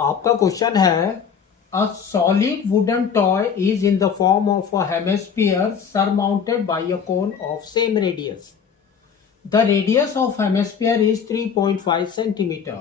आपका क्वेश्चन है a solid wooden toy is in the form of a hemisphere surmounted by a cone of same radius. The radius of hemisphere is 3.5 centimeter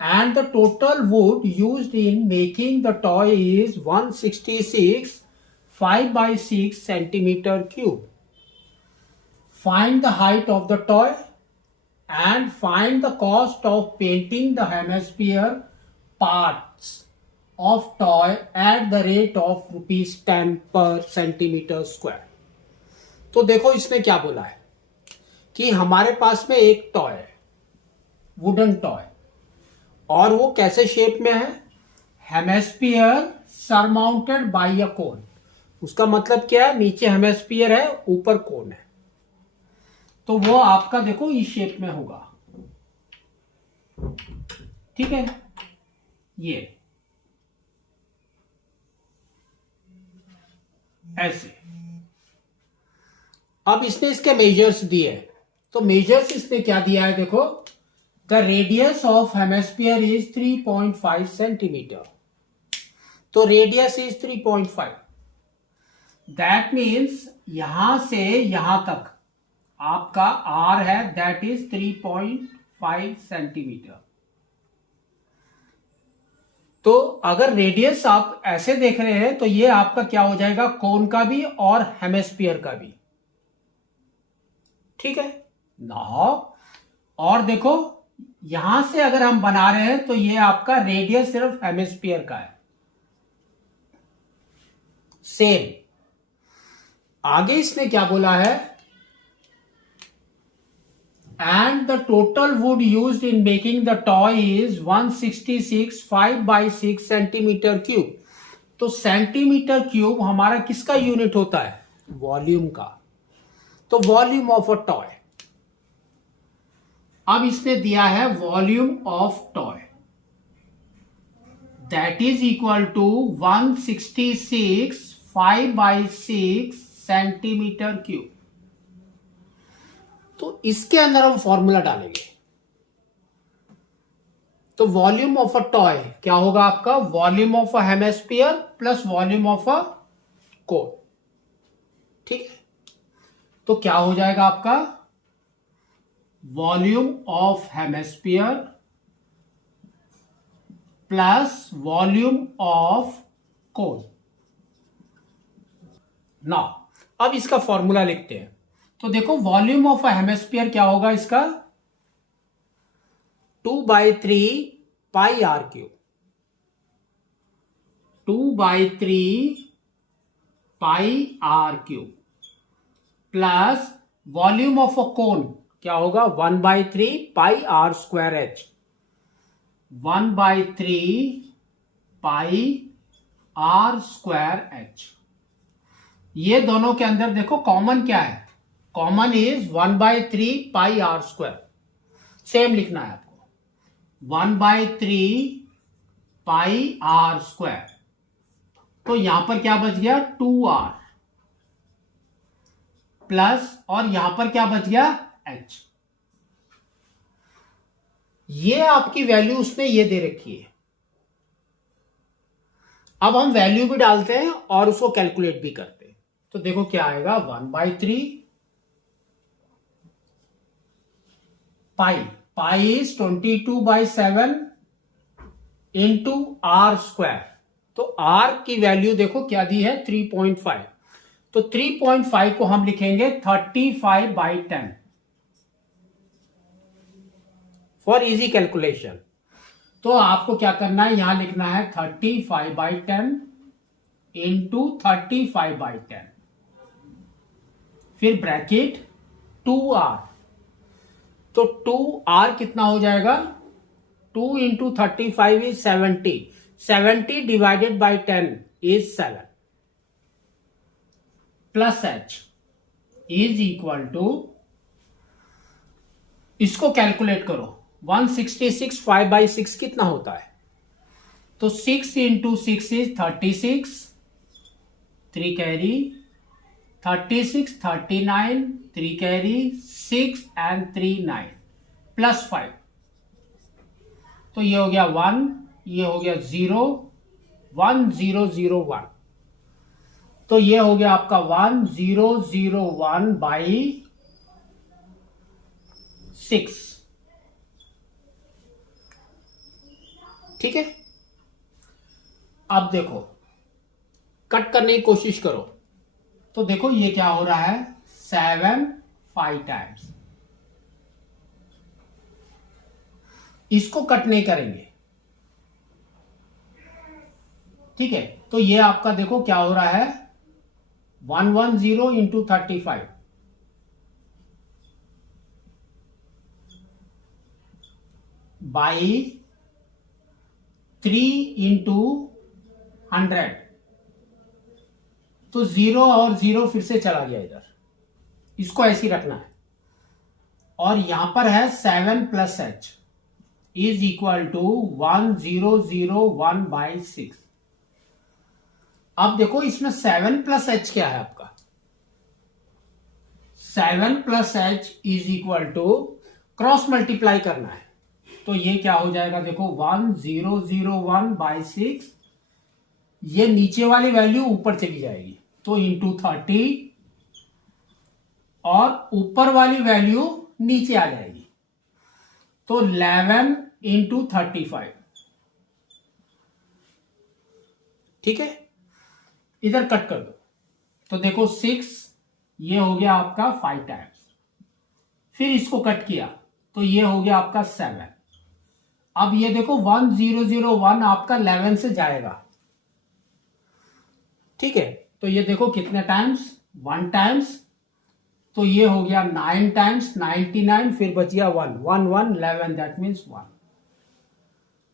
and the total wood used in making the toy is 166 5 by 6 centimeter cube. Find the height of the toy and find the cost of painting the hemisphere parts of toy at the rate of ₹10 per centimeter square. तो देखो इसने क्या बोला है कि हमारे पास में एक टॉय है, वुडन टॉय, और वो कैसे शेप में है? हेमिस्फीयर सरमाउंटेड बाय अ कोन. उसका मतलब क्या है? नीचे हेमिस्फीयर है, ऊपर कोन है. तो वो आपका देखो इस शेप में होगा. ठीक है, ये ऐसे. अब इसने इसके मेजर्स दिए. तो मेजर्स इसने क्या दिया है? देखो, the radius of hemisphere is 3.5 centimetre. तो रेडियस इज 3.5. दैट मीन्स यहां से यहां तक आपका आर है, दैट इज 3.5 सेंटीमीटर. तो अगर रेडियस आप ऐसे देख रहे हैं तो ये आपका क्या हो जाएगा? कोन का भी और हेमिस्फीयर का भी. ठीक है ना? और देखो यहां से अगर हम बना रहे हैं तो ये आपका रेडियस सिर्फ हेमिस्फीयर का है. सेम. आगे इसने क्या बोला है? And the total wood used in making the toy is 166 5 by 6 centimeter cube. तो सेंटीमीटर क्यूब हमारा किसका यूनिट होता है? वॉल्यूम का. तो वॉल्यूम ऑफ अ टॉय. अब इसने दिया है volume of toy, that is equal to 166 5 by 6 centimetre cube. तो इसके अंदर हम फॉर्मूला डालेंगे. तो वॉल्यूम ऑफ अ टॉय क्या होगा आपका? Volume of a hemisphere plus volume of a cone. ठीक है, तो क्या हो जाएगा आपका? Volume of hemisphere plus volume of cone. ना अब इसका फॉर्मूला लिखते हैं. तो देखो वॉल्यूम ऑफ अ हेमिस्फीयर क्या होगा इसका? 2/3 pi R cube. 2/3 pi R cube plus volume of a cone क्या होगा? 1/3 pi R square H. 1/3 pi R square H. ये दोनों के अंदर देखो कॉमन क्या है? Common is 1/3 pi R square. Same लिखना है आपको. 1/3 पाई आर स्क्वायर. तो यहां पर क्या बच गया? 2r प्लस, और यहां पर क्या बच गया? h. ये आपकी वैल्यू उसने ये दे रखी है. अब हम वैल्यू भी डालते हैं और उसको कैलकुलेट भी करते हैं. तो देखो क्या आएगा? 1/3 pi. Pi is 22/7 into R square. तो आर की वैल्यू देखो क्या दी है? 3.5. तो 3.5 को हम लिखेंगे 35/10 फॉर इजी कैलकुलेशन. तो आपको क्या करना है? यहां लिखना है 35/10 इंटू 35/10, फिर ब्रैकेट 2r. तो 2r कितना हो जाएगा? 2 into 35 is 70. 70 divided by 10 is 7 plus h is equal to, इसको कैलकुलेट करो. 166 5 by 6 कितना होता है? तो 6 into 6 is 36. 3 carry 36 39, 3 carry 6 and 3 9 plus 5. तो ये हो गया 1 ये हो गया 0, 1001, तो ये हो गया आपका 1001/6। ठीक है, अब देखो कट करने की कोशिश करो, तो देखो ये क्या हो रहा है, 7 5 टाइम्स। इसको कट नहीं करेंगे, ठीक है। तो ये आपका देखो क्या हो रहा है, 110 इंटू 35 बाई 3 इंटू 100, तो 0 और 0 फिर से चला गया इधर, इसको ऐसे ही रखना है। और यहां पर है 7 plus h is equal to 1001/6। अब देखो इसमें 7 प्लस h क्या है आपका, 7 plus h is equal to cross multiply करना है, तो ये क्या हो जाएगा, देखो 1001/6, ये नीचे वाली वैल्यू ऊपर चली जाएगी तो इंटू 30, और ऊपर वाली वैल्यू नीचे आ जाएगी तो 11 इंटू 35। ठीक है, इधर कट कर दो, तो देखो 6, ये हो गया आपका 5 टाइम्स, फिर इसको कट किया तो ये हो गया आपका 7। अब ये देखो 1001 आपका 11 से जाएगा, ठीक है। तो ये देखो कितने टाइम्स, 1 टाइम्स, तो ये हो गया 9 टाइम्स 99, फिर बच गया 1, 1 1 11, दैट मीन्स 1,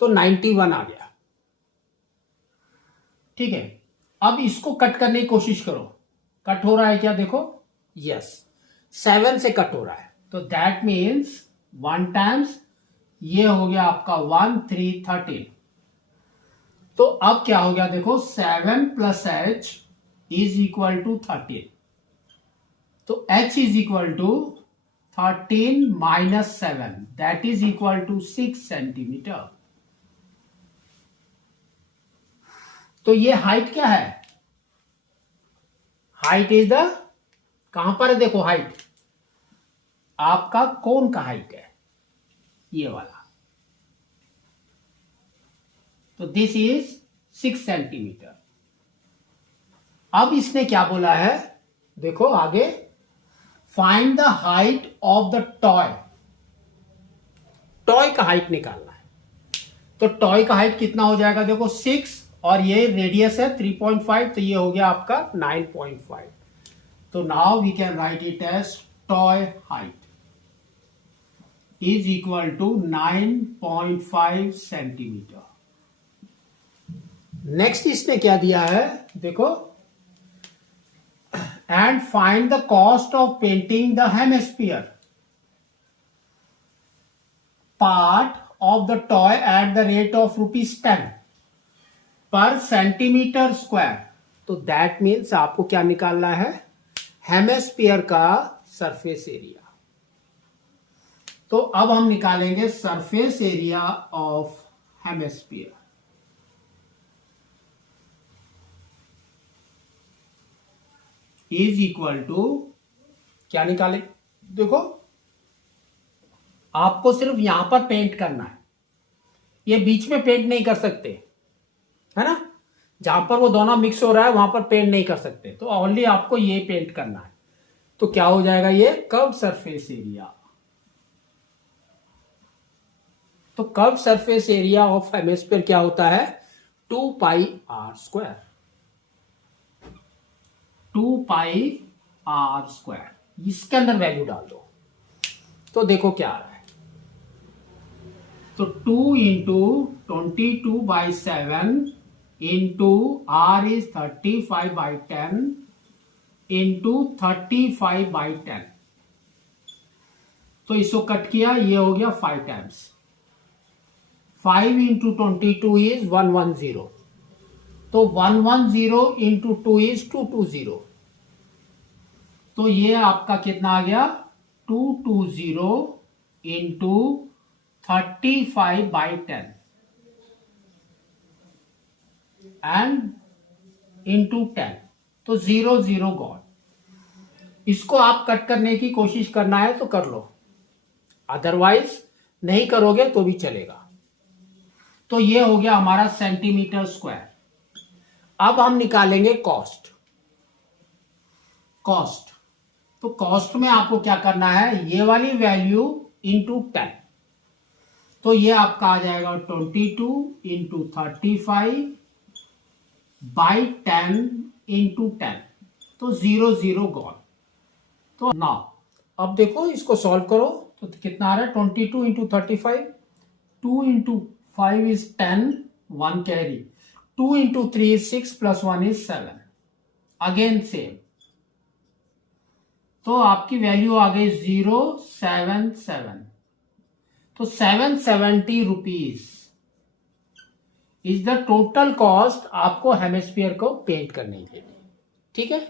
तो 91 आ गया। ठीक है, अब इसको कट करने की कोशिश करो, कट हो रहा है क्या, देखो यस, 7 से कट हो रहा है, तो दैट मीन्स 1 टाइम्स, ये हो गया आपका 1 3 13। तो अब क्या हो गया, देखो 7 plus h is equal to 13, तो h is equal to 13 minus 7, that is equal to 6 centimetre. तो ये हाइट क्या है, हाइट इज द, कहां पर है देखो हाइट, आपका कोन का हाइट है ये वाला, तो दिस इज 6 सेंटीमीटर। अब इसने क्या बोला है, देखो आगे, find the height of the toy, toy का हाइट निकालना है, तो टॉय का हाइट कितना हो जाएगा, देखो 6, और ये रेडियस है 3.5, तो ये हो गया आपका 9.5। तो now we can write it as toy height is equal to 9.5 centimetre. Next इसने क्या दिया है, देखो, and find the cost of painting the hemisphere part of the toy at the rate of ₹10 per centimetre square. तो that means आपको क्या निकालना है, हेमिस्फीयर का सरफेस एरिया। तो अब हम निकालेंगे surface area of hemisphere, is equal to, क्या निकाले, देखो आपको सिर्फ यहां पर पेंट करना है, ये बीच में पेंट नहीं कर सकते, है ना, जहां पर वो दोनों मिक्स हो रहा है वहां पर पेंट नहीं कर सकते, तो ओनली आपको ये पेंट करना है। तो क्या हो जाएगा, ये कर्व सरफेस एरिया, तो curve surface area of hemisphere क्या होता है, 2πr², 2πr², इसके अंदर वैल्यू डाल दो, तो देखो क्या आ रहा है, तो 2 into 22/7 into r is 35/10 into 35/10, तो इसको कट किया, ये हो गया 5 टाइम्स, 5 इंटू 22 इज 110, तो 110 इंटू 2 इज 220, तो ये आपका कितना आ गया, 220 इंटू 35/10, एंड इंटू 10, तो 0 0 गॉन। इसको आप कट करने की कोशिश करना है तो कर लो, अदरवाइज नहीं करोगे तो भी चलेगा। तो ये हो गया हमारा सेंटीमीटर स्क्वायर। अब हम निकालेंगे कॉस्ट। तो कॉस्ट में आपको क्या करना है, ये वाली वैल्यू इंटू 10, तो ये आपका आ जाएगा 22 इंटू 35 बाई 10 इंटू 10, तो 0 0 गॉन। तो ना अब देखो इसको सॉल्व करो तो कितना आ रहा है, 22 into 35, 2 into 5 is 10, 1 carry, 2 into 3 is 6 plus 1 is 7, again same. तो आपकी वैल्यू आ गई 077, तो 770 rupees is the total cost आपको हेमिस्फीयर को पेंट करने के लिए। ठीक है।